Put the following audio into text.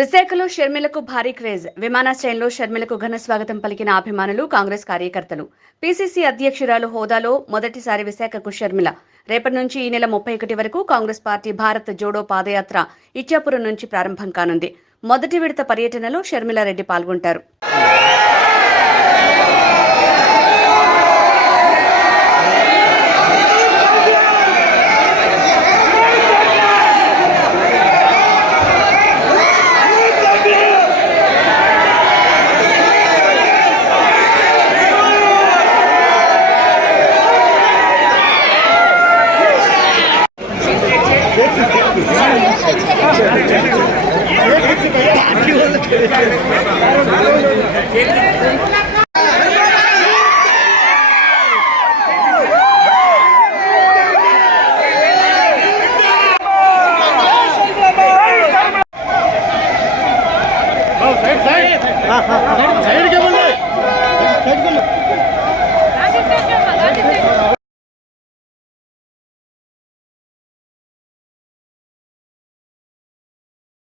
విశాఖలో షర్మిలకు భారీ క్రేజ్. విమానాశ్రయంలో షర్మిలకు ఘన స్వాగతం పలికిన అభిమానులు, కాంగ్రెస్ కార్యకర్తలు. పీసీసీ అధ్యక్షురాలు హోదాలో మొదటిసారి విశాఖకు షర్మిల. రేపటి నుంచి ఈ నెల 31 వరకు కాంగ్రెస్ పార్టీ భారత్ జోడో పాదయాత్ర ఇచ్చాపురం నుంచి ప్రారంభం కానుంది. మొదటి విడత పర్యటనలో షర్మిలారెడ్డి పాల్గొంటారు. సైడ్